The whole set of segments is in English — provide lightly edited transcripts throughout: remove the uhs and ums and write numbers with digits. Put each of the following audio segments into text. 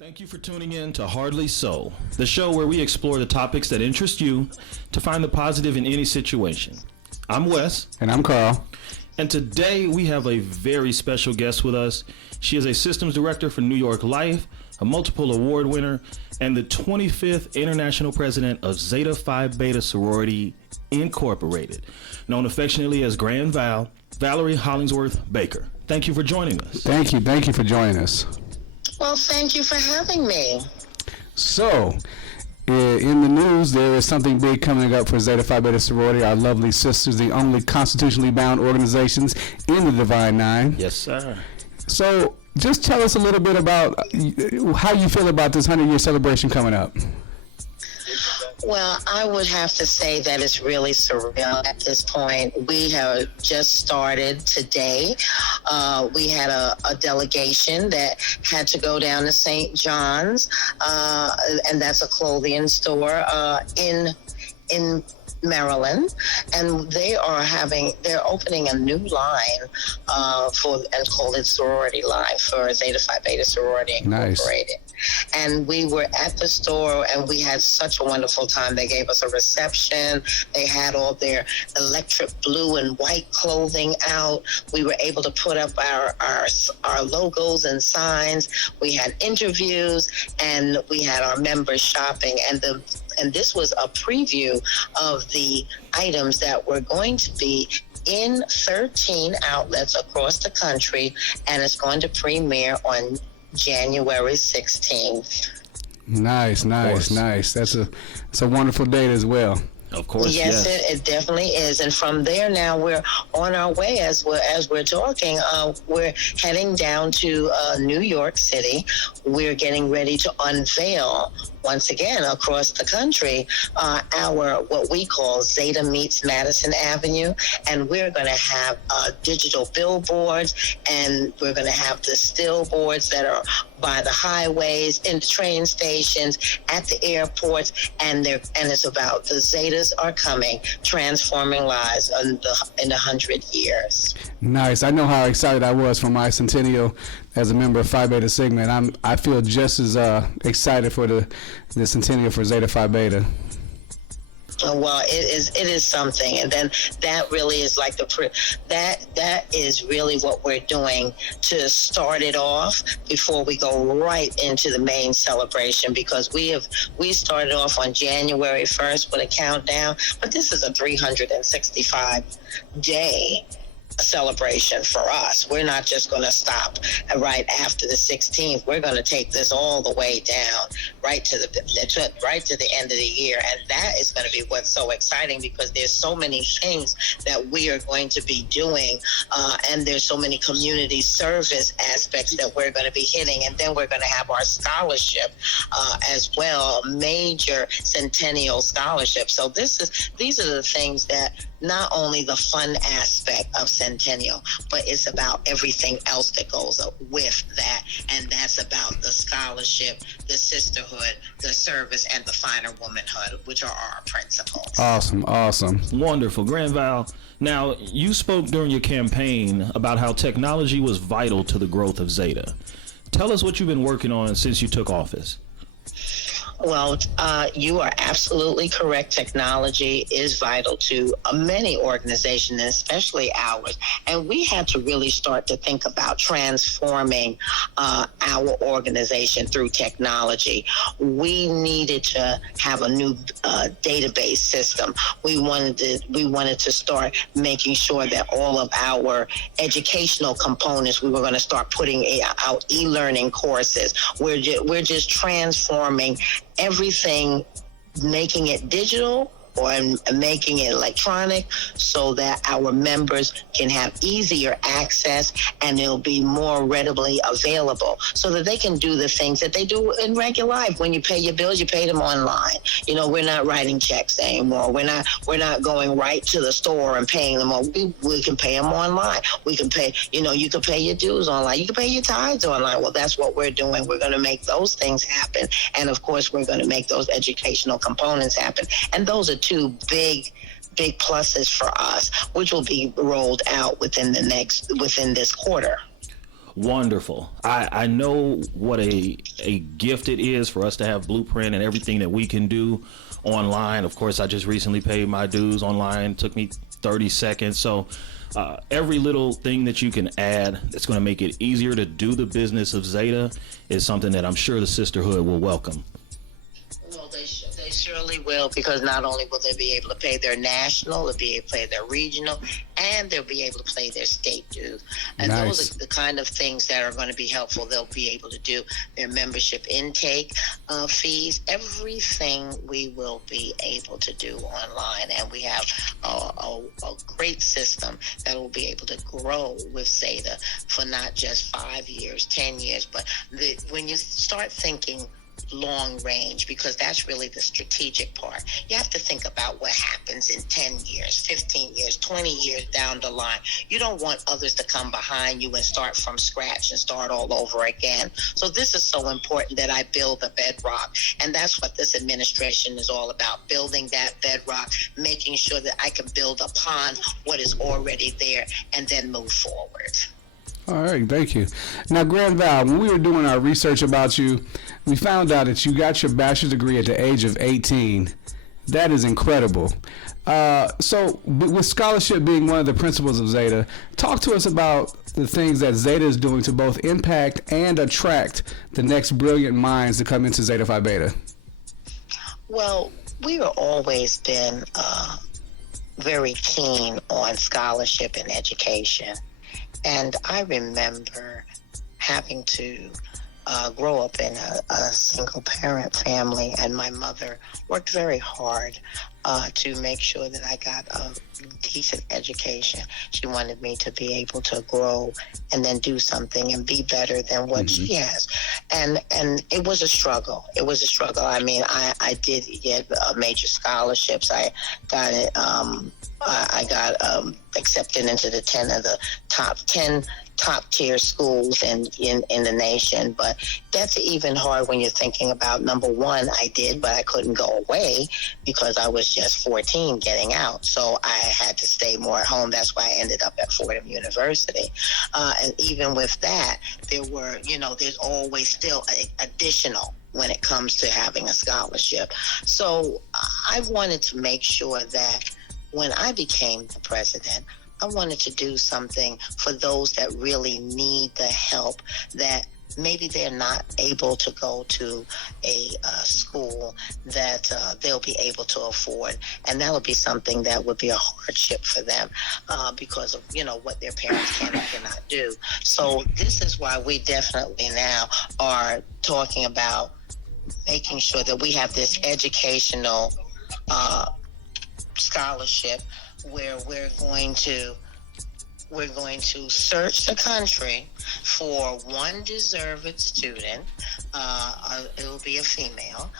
Thank you for tuning in to Hardly So, the show where we explore the topics that interest you to find the positive in any situation. I'm Wes. And I'm Carl. And today we have a very special guest with us. She is a systems director for New York Life, a multiple award winner, and the 25th international president of Zeta Phi Beta Sorority Incorporated, known affectionately as Grand Val, Valerie Hollingsworth-Baker. Thank you for joining us. Thank you for joining us. Well, thank you for having me. So, in the news, there is something big coming up for Zeta Phi Beta Sorority, our lovely sisters, the only constitutionally bound organizations in the Divine Nine. Yes, sir. So, just tell us a little bit about how you feel about this 100-year celebration coming up. Well, I would have to say that it's really surreal at this point. We have just started today. We had a delegation that had to go down to St. John's, and that's a clothing store in Maryland, and they're opening a new line and called it Sorority Line for Zeta Phi Beta Sorority Incorporated. Nice. And we were at the store and we had such a wonderful time. They gave us a reception. They had all their electric blue and white clothing out. We were able to put up our logos and signs. We had interviews and we had our members shopping, and this was a preview of the items that were going to be in 13 outlets across the country, and it's going to premiere on January 16th. Nice. That's a wonderful date as well. Of course, yes. It definitely is. And from there now we're on our way as we're talking. We're heading down to New York City. We're getting ready to unveil once again across the country our what we call Zeta Meets Madison Avenue, and we're going to have digital billboards, and we're going to have the still boards that are by the highways, in the train stations, at the airports, and it's about the Zetas are coming, transforming lives in 100 years. Nice. I know how excited I was for my Centennial as a member of Phi Beta Sigma, and I feel just as excited for the Centennial for Zeta Phi Beta. Well, it is something, and then that really is like that is really what we're doing to start it off before we go right into the main celebration, because we started off on January 1st with a countdown, but this is a 365 day celebration for us. We're not just going to stop right after the 16th. We're going to take this all the way down right to the end of the year, and that is going to be what's so exciting, because there's so many things that we are going to be doing, and there's so many community service aspects that we're going to be hitting, and then we're going to have our scholarship as well, major Centennial scholarship. So these are the things that not only the fun aspect of Centennial, but it's about everything else that goes up with that, and that's about the scholarship, the sisterhood, the service, and the finer womanhood, which are our principles. Awesome. Wonderful. Grand Val, now you spoke during your campaign about how technology was vital to the growth of Zeta. Tell us what you've been working on since you took office. Well, you are absolutely correct. Technology is vital to many organizations, especially ours. And we had to really start to think about transforming our organization through technology. We needed to have a new database system. We wanted to start making sure that all of our educational components, we were going to start putting out e-learning courses. We're just transforming everything, making it digital or making it electronic, so that our members can have easier access and it'll be more readily available, so that they can do the things that they do in regular life. When you pay your bills, you pay them online. You know, we're not writing checks anymore. We're not going right to the store and paying them. We can pay them online. We can pay, you can pay your dues online. You can pay your tithes online. Well, that's what we're doing. We're going to make those things happen. And of course, we're going to make those educational components happen. And those are two big pluses for us, which will be rolled out within this quarter. Wonderful. I know what a gift it is for us to have Blueprint and everything that we can do online. Of course, I just recently paid my dues online. It took me 30 seconds. So every little thing that you can add that's going to make it easier to do the business of Zeta is something that I'm sure the sisterhood will welcome. Well, they surely will, because not only will they be able to pay their national, they'll be able to pay their regional, and they'll be able to pay their state dues. And Nice. those are the kind of things that are going to be helpful. They'll be able to do their membership intake fees, everything we will be able to do online. And we have a great system that will be able to grow with Zeta for not just 5 years, 10 years, but when you start thinking long range, because that's really the strategic part. You have to think about what happens in 10 years, 15 years, 20 years down the line. You don't want others to come behind you and start from scratch and start all over again. So this is so important that I build the bedrock. And that's what this administration is all about, building that bedrock, making sure that I can build upon what is already there and then move forward. All right, thank you. Now, Grand Val, when we were doing our research about you, we found out that you got your bachelor's degree at the age of 18. That is incredible. So, with scholarship being one of the principles of Zeta, talk to us about the things that Zeta is doing to both impact and attract the next brilliant minds to come into Zeta Phi Beta. Well, we've always been very keen on scholarship and education. And I remember having to grow up in a single parent family, and my mother worked very hard to make sure that I got a decent education. She wanted me to be able to grow and then do something and be better than what she has. And it was a struggle. It was a struggle. I mean, I did get major scholarships. I got it. I got accepted into the 10 of the top 10 top tier schools in the nation. But that's even hard when you're thinking about, number one, I did, but I couldn't go away because I was just 14 getting out. So I had to stay more at home. That's why I ended up at Fordham University. And even with that, there were, there's always still additional when it comes to having a scholarship. So I wanted to make sure that when I became the president, I wanted to do something for those that really need the help, that maybe they're not able to go to a school that they'll be able to afford. And that would be something that would be a hardship for them because of, what their parents can and cannot do. So this is why we definitely now are talking about making sure that we have this educational scholarship where we're going to search the country for one deserved student. It will be a female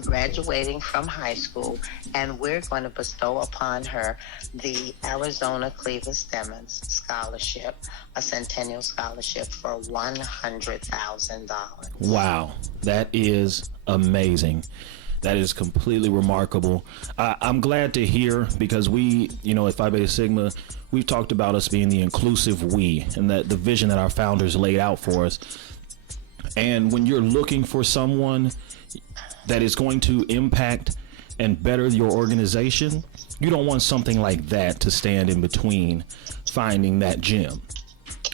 graduating from high school, and we're going to bestow upon her the Arizona Cleveland Stemmons Scholarship, a Centennial Scholarship for $100,000. Wow, that is amazing. That is completely remarkable. I'm glad to hear, because we, at Phi Beta Sigma, we've talked about us being the inclusive we, and that the vision that our founders laid out for us. And when you're looking for someone that is going to impact and better your organization, you don't want something like that to stand in between finding that gem.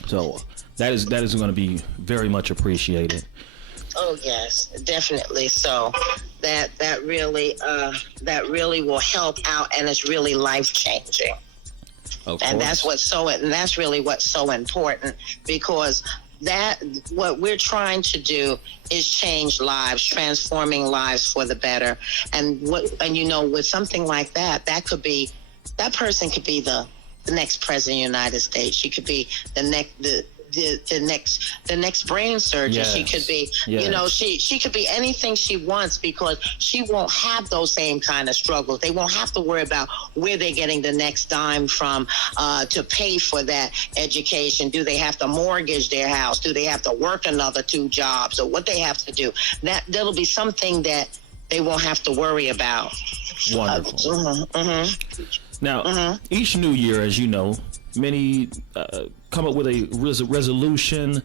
So that is going to be very much appreciated. Oh yes, definitely. So that really will help out, and it's really life changing. And that's really what's so important, because what we're trying to do is change lives, transforming lives for the better. And with something like that person could be the next president of the United States. She could be the next brain surgeon. Yes. She could be, she could be anything she wants, because she won't have those same kind of struggles. They won't have to worry about where they're getting the next dime from to pay for that education. Do they have to mortgage their house? Do they have to work another 2 jobs, or what they have to do? That'll be something that they won't have to worry about. Wonderful. Now, each new year, as you know, many come up with a resolution.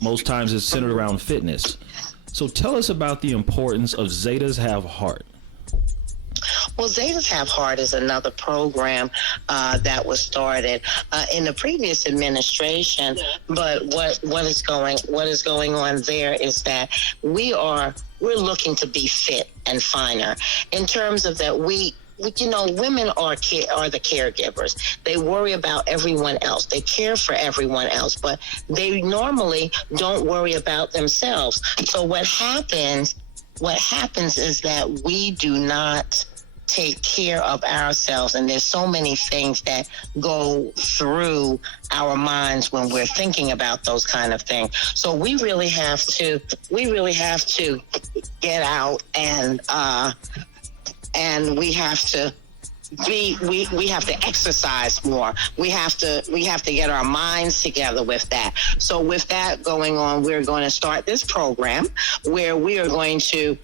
Most times it's centered around fitness. So tell us about the importance of Zetas Have Heart. Well, Zetas Have Heart is another program that was started in the previous administration. But what is going on there is that we're looking to be fit and finer in terms of that women are the caregivers. They worry about everyone else. They care for everyone else, but they normally don't worry about themselves. So what happens is that we do not take care of ourselves, and there's so many things that go through our minds when we're thinking about those kind of things. So we really have to get out and we have to we have to exercise more. We have to get our minds together with that. So with that going on, we're going to start this program where we are going to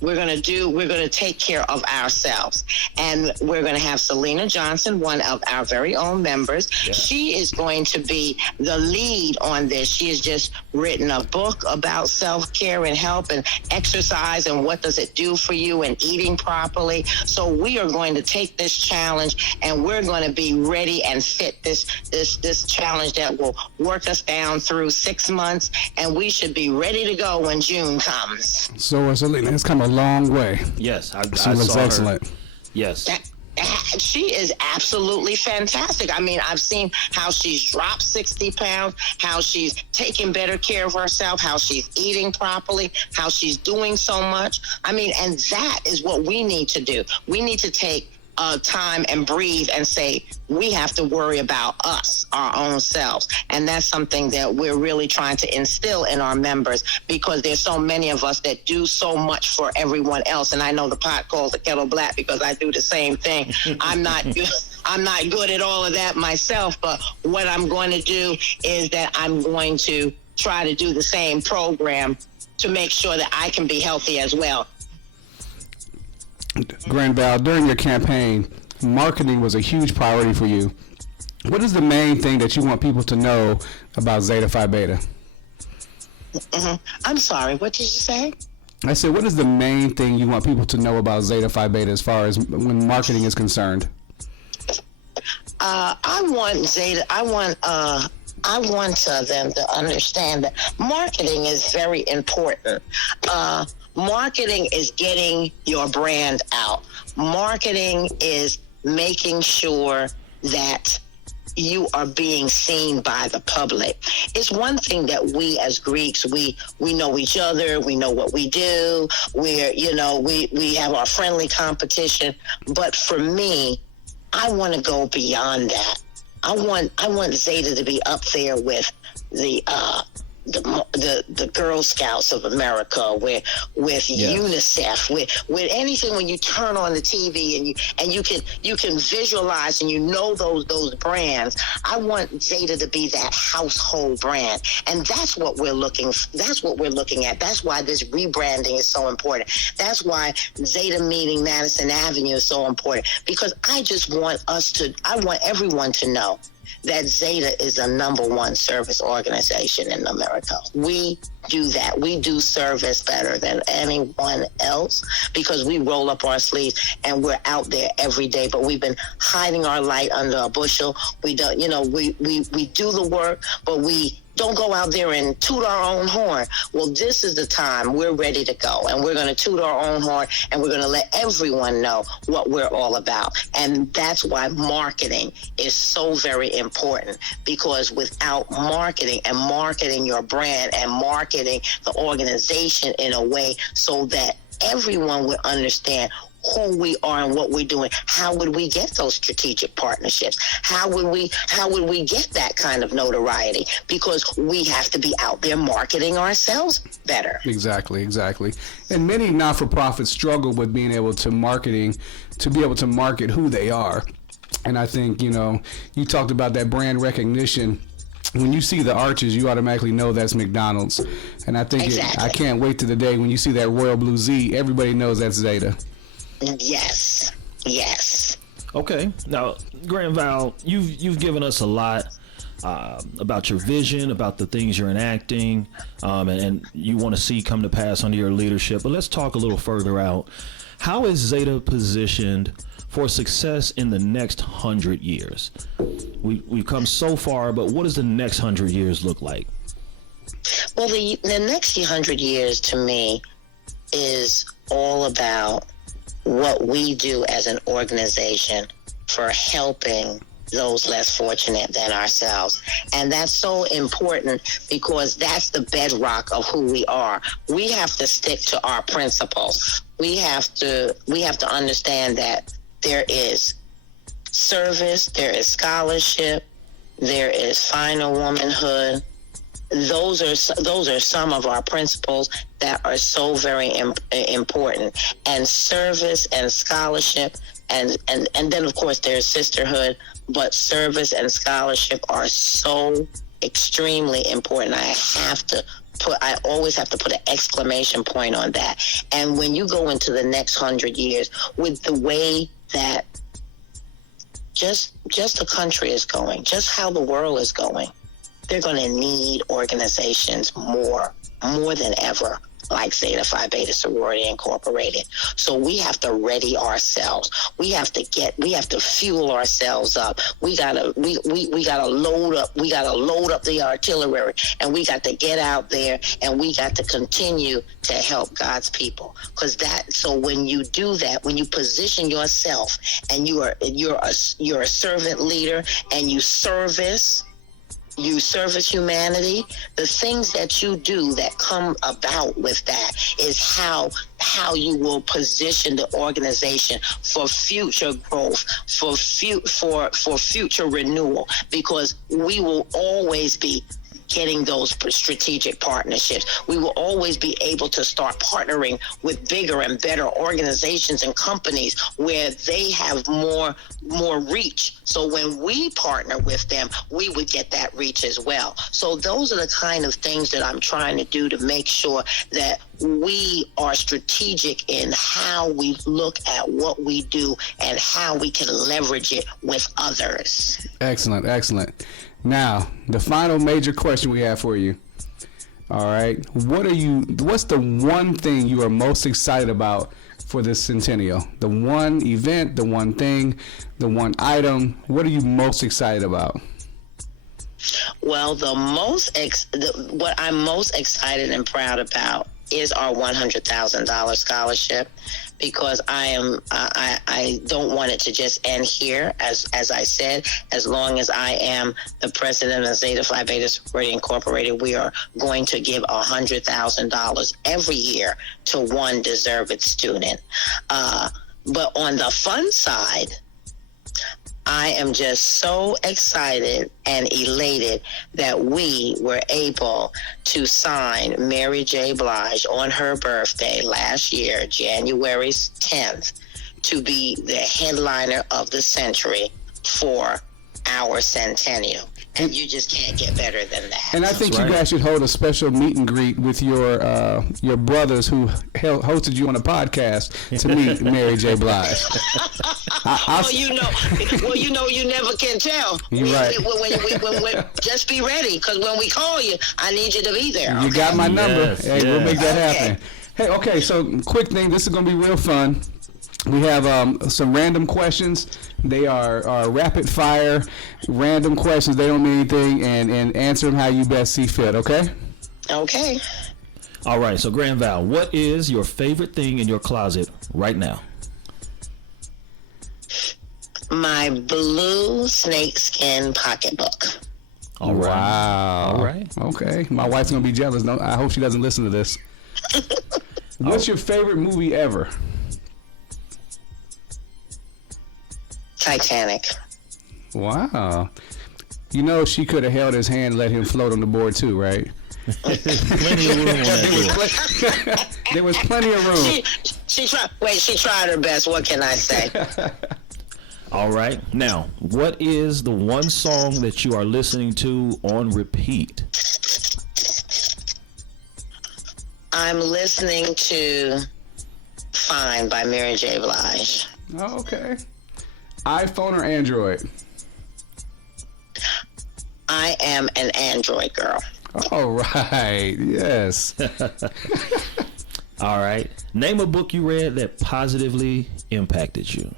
we're going to take care of ourselves. And we're going to have Selena Johnson, one of our very own members. Yeah. She is going to be the lead on this. She has just written a book about self-care and health and exercise and what does it do for you and eating properly. So we are going to take this challenge and we're going to be ready and fit this challenge that will work us down through 6 months, and we should be ready to go when June comes. So Selena, it's come a long way. Yes, I she looks saw excellent. Her. Yes. She is absolutely fantastic. I mean, I've seen how she's dropped 60 pounds, how she's taking better care of herself, how she's eating properly, how she's doing so much. I mean, and that is what we need to do. We need to take time and breathe and say, we have to worry about us, our own selves. And that's something that we're really trying to instill in our members, because there's so many of us that do so much for everyone else. And I know the pot calls the kettle black because I do the same thing. I'm not good at all of that myself, but what I'm going to do is that I'm going to try to do the same program to make sure that I can be healthy as well. Grand Val, during your campaign, marketing was a huge priority for you. What is the main thing that you want people to know about Zeta Phi Beta? Mm-hmm. I'm sorry, what did you say? I said, what is the main thing you want people to know about Zeta Phi Beta as far as when marketing is concerned? I want them to understand that marketing is very important. Marketing is getting your brand out. Marketing is making sure that you are being seen by the public. It's one thing that we as Greeks, we know each other, we know what we do, we have our friendly competition. But for me, I want to go beyond that. I want Zeta to be up there with the Girl Scouts of America, with yes. UNICEF, with anything. When you turn on the TV and you can visualize and you know those brands. I want Zeta to be that household brand, and that's what we're looking. That's what we're looking at. That's why this rebranding is so important. That's why Zeta meeting Madison Avenue is so important, because I want everyone to know that Zeta is a #1 service organization in America. We do that. We do service better than anyone else because we roll up our sleeves and we're out there every day. But we've been hiding our light under a bushel. We don't, we do the work, but we don't go out there and toot our own horn. Well, this is the time we're ready to go, and we're going to toot our own horn, and we're going to let everyone know what we're all about. And that's why marketing is so very important, because without marketing and marketing your brand and marketing the organization in a way so that everyone would understand who we are and what we're doing, how would we get those strategic partnerships? How would we get that kind of notoriety? Because we have to be out there marketing ourselves better. Exactly. And many not-for-profits struggle with being able to market who they are. And I think, you talked about that brand recognition. When you see the arches, you automatically know that's McDonald's. And I think exactly. I can't wait to the day when you see that Royal Blue Z, everybody knows that's Zeta. Yes. Okay. Now, Grand Val, you've given us a lot. about your vision, about the things you're enacting, and you want to see come to pass under your leadership. But let's talk a little further out. How is Zeta positioned for success in the next 100 years? We've come so far, but what does the next 100 years look like? Well, the next 100 years to me is all about what we do as an organization for helping those less fortunate than ourselves. And that's so important because that's the bedrock of who we are. We have to stick to our principles. We have to understand that there is service, there is scholarship, there is final womanhood. Those are some of our principles that are so very important. And service and scholarship, and then of course there's sisterhood, but service and scholarship are so extremely important. I always have to put an exclamation point on that. And when you go into the next 100 years with the way that just the country is going, just how the world is going, they're going to need organizations more than ever, like Zeta Phi Beta Sorority Incorporated. So we have to ready ourselves. We have to fuel ourselves up. We gotta load up the artillery, and we got to get out there, and we got to continue to help God's people. So when you do that, when you position yourself, and you're a servant leader, and you service humanity, the things that you do that come about with that is how you will position the organization for future growth, for future renewal, because we will always be getting those strategic partnerships. We will always be able to start partnering with bigger and better organizations and companies where they have more reach. So when we partner with them, we would get that reach as well. So those are the kind of things that I'm trying to do to make sure that we are strategic in how we look at what we do and how we can leverage it with others. Excellent. Now, the final major question we have for you. All right. What's the one thing you are most excited about for this centennial? The one event, the one thing, the one item. What are you most excited about? Well, what I'm most excited and proud about is our $100,000 scholarship, because I don't want it to just end here. As I said, as long as I am the president of Zeta Phi Beta Sorority Incorporated, we are going to give $100,000 every year to one deserved student. But on the fun side, I am just so excited and elated that we were able to sign Mary J. Blige on her birthday last year, January 10th, to be the headliner of the century for our Centennial. And you just can't get better than that. And I think you guys should hold a special meet and greet with your brothers who hosted you on a podcast to meet Mary J. Blige. You never can tell. You're right. Just be ready, because when we call you, I need you to be there. Okay? You got my number. Yes, Hey, we'll make that happen. Hey, okay, so quick thing. This is going to be real fun. We have some random questions. They are rapid fire, random questions. They don't mean anything, and answer them how you best see fit, okay? Okay. All right, so Grand Val, what is your favorite thing in your closet right now? My blue snakeskin pocketbook. All right. Wow. All right. Okay. My wife's going to be jealous. No, I hope she doesn't listen to this. What's your favorite movie ever? Titanic. Wow. You know, she could have held his hand and let him float on the board too, right? Plenty of room on that door. There was plenty of room. She tried her best. What can I say? All right. Now, what is the one song that you are listening to on repeat? I'm listening to Fine by Mary J. Blige. Oh, okay. iPhone or Android? I am an Android girl. All right. Yes. All right. Name a book you read that positively impacted you.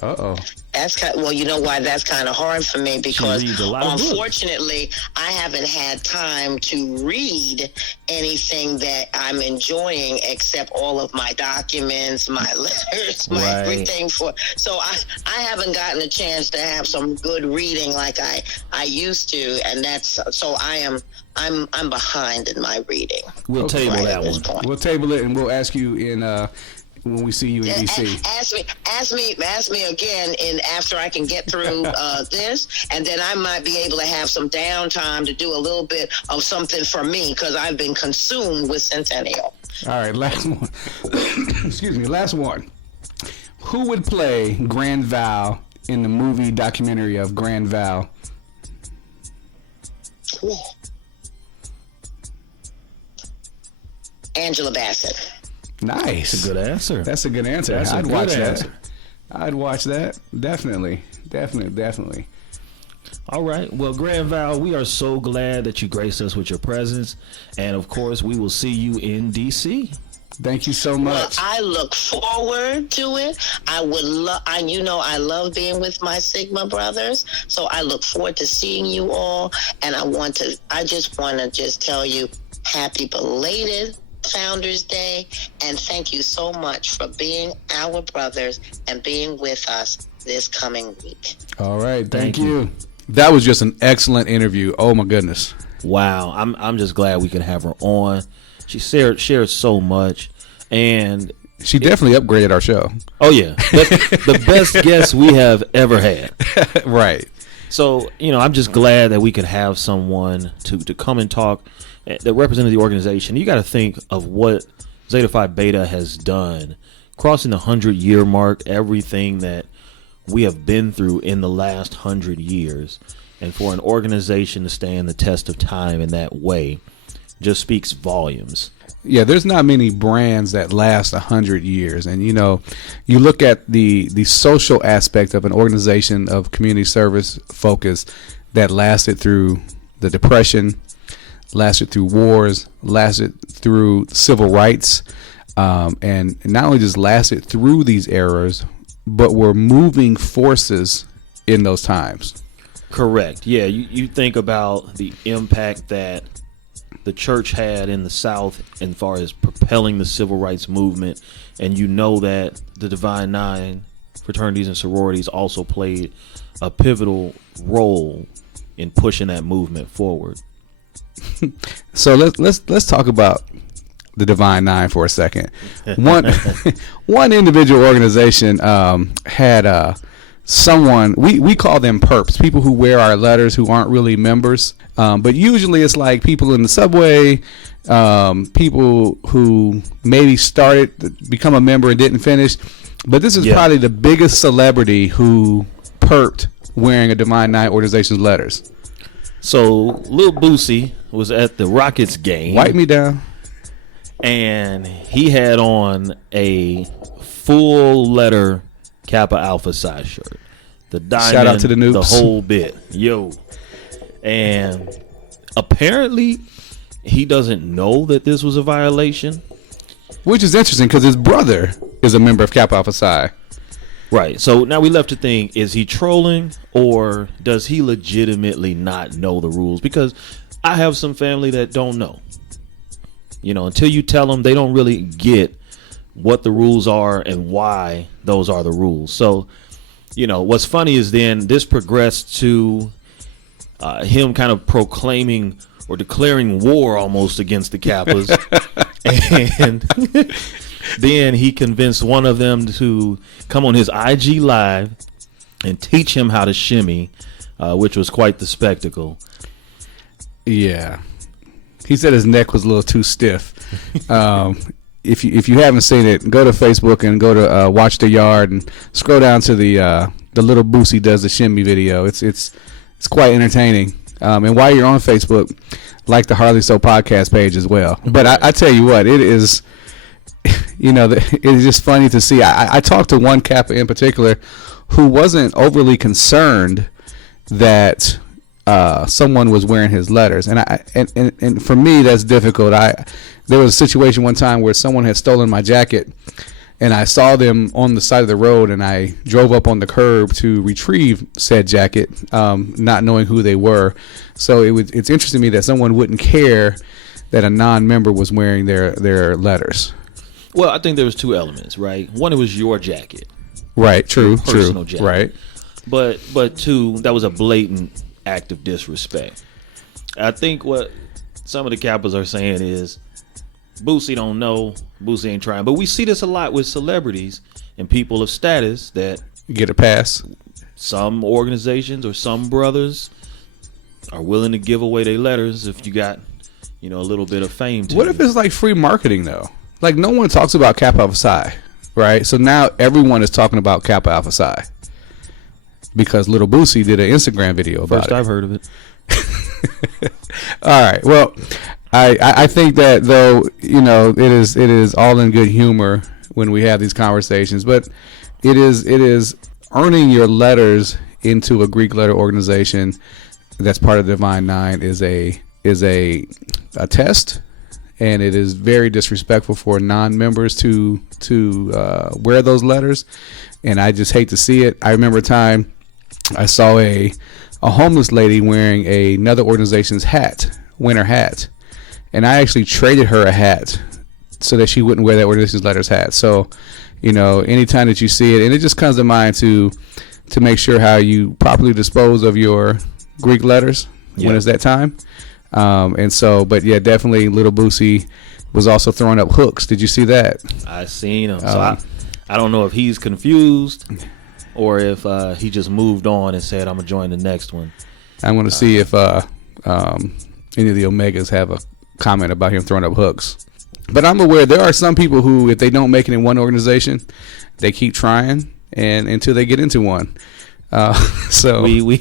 Uh-oh. That's well, you know why that's kind of hard for me, because reads a lot of books. unfortunately I haven't had time to read anything that I'm enjoying except all of my documents, my letters, my Right. everything so I haven't gotten a chance to have some good reading like I used to, and that's so I'm behind in my reading. We'll table right that at this one. point. We'll table it and we'll ask you in when we see you in DC. Ask me again after I can get through this, and then I might be able to have some downtime to do a little bit of something for me, because I've been consumed with Centennial. All right, last one. Excuse me, last one. Who would play Grand Val in the movie documentary of Grand Val? Angela Bassett. Nice. That's a good answer. That's a good answer. That's a I'd good watch answer. that. I'd watch that. Definitely. All right. Well, Grand Val, we are so glad that you graced us with your presence. And of course, we will see you in DC. Thank you so Well, much. I look forward to it. I would love, I love being with my Sigma brothers. So I look forward to seeing you all. And I just want to tell you, happy belated Founders Day, and thank you so much for being our brothers and being with us this coming week. All right. Thank you. That was just an excellent interview. Oh my goodness. Wow. I'm just glad we could have her on. She shared so much, and She definitely upgraded our show. oh yeah, the best guest we have ever had. Right. So, I'm just glad that we could have someone to come and talk that represented the organization. You got to think of what Zeta Phi Beta has done, crossing the 100-year mark, everything that we have been through in the last 100 years. And for an organization to stand the test of time in that way just speaks volumes. Yeah, there's not many brands that last 100 years. And, you look at the social aspect of an organization of community service focus that lasted through the Depression, lasted through wars, lasted through civil rights, and not only just lasted through these eras, but were moving forces in those times. Correct. Yeah, you think about the impact that the church had in the South as far as propelling the civil rights movement, and that the Divine Nine fraternities and sororities also played a pivotal role in pushing that movement forward. So let's talk about the Divine Nine for a second. One individual organization had someone, we call them perps, people who wear our letters who aren't really members, but usually it's like people in the subway, people who maybe started to become a member and didn't finish. But this is probably the biggest celebrity who perped wearing a Divine Nine organization's letters. So Lil Boosie was at the Rockets game. Wipe me down. And he had on a full letter Kappa Alpha size shirt. The diamond, Shout out to the Noops. the whole bit. Yo. And apparently he doesn't know that this was a violation. Which is interesting because his brother is a member of Kappa Alpha Psi. Right. So now we left to think, is he trolling or does he legitimately not know the rules? Because I have some family that don't know. Until you tell them, they don't really get what the rules are and why those are the rules. So, what's funny is then this progressed to him kind of proclaiming or declaring war almost against the Kappas. And then he convinced one of them to come on his IG Live and teach him how to shimmy, which was quite the spectacle. Yeah. He said his neck was a little too stiff. If you haven't seen it, go to Facebook and go to Watch the Yard and scroll down to the little Boosie does the shimmy video. It's quite entertaining. And while you're on Facebook, like the Hardly So podcast page as well. But I tell you what, it is. it's just funny to see. I talked to one Kappa in particular who wasn't overly concerned that someone was wearing his letters, and for me that's difficult. There was a situation one time where someone had stolen my jacket, and I saw them on the side of the road, and I drove up on the curb to retrieve said jacket, not knowing who they were. So it's interesting to me that someone wouldn't care that a non-member was wearing their letters. Well, I think there was two elements, right? One, it was your jacket. Right, true, Personal jacket. Right. But two, that was a blatant act of disrespect. I think what some of the Kappas are saying is, Boosie don't know, Boosie ain't trying. But we see this a lot with celebrities and people of status that get a pass. Some organizations or some brothers are willing to give away their letters if you got, a little bit of fame to What if it's like free marketing though? Like no one talks about Kappa Alpha Psi, right? So now everyone is talking about Kappa Alpha Psi because Little Boosie did an Instagram video about it. First I've heard of it. All right. Well, I think that though, it is all in good humor when we have these conversations, but it is earning your letters into a Greek letter organization that's part of Divine Nine is a test, and it is very disrespectful for non-members to wear those letters, and I just hate to see it. I remember a time I saw a homeless lady wearing another organization's winter hat, and I actually traded her a hat so that she wouldn't wear that organization's letters hat. So, anytime that you see it, and it just comes to mind to make sure how you properly dispose of your Greek letters when it's that time. But yeah, definitely Little Boosie was also throwing up hooks. Did you see that? I seen him. So I don't know if he's confused or if he just moved on and said, I'm going to join the next one. I'm going to see if any of the Omegas have a comment about him throwing up hooks. But I'm aware there are some people who, if they don't make it in one organization, they keep trying and until they get into one. So we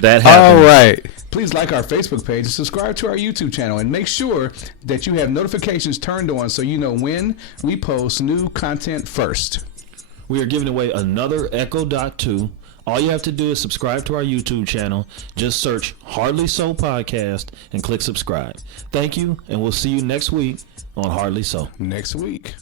that happens. All right. Please like our Facebook page and subscribe to our YouTube channel, and make sure that you have notifications turned on so you know when we post new content first. We are giving away another Echo Dot 2. All you have to do is subscribe to our YouTube channel. Just search Hardly So Podcast and click subscribe. Thank you, and we'll see you next week on Hardly So. Next week.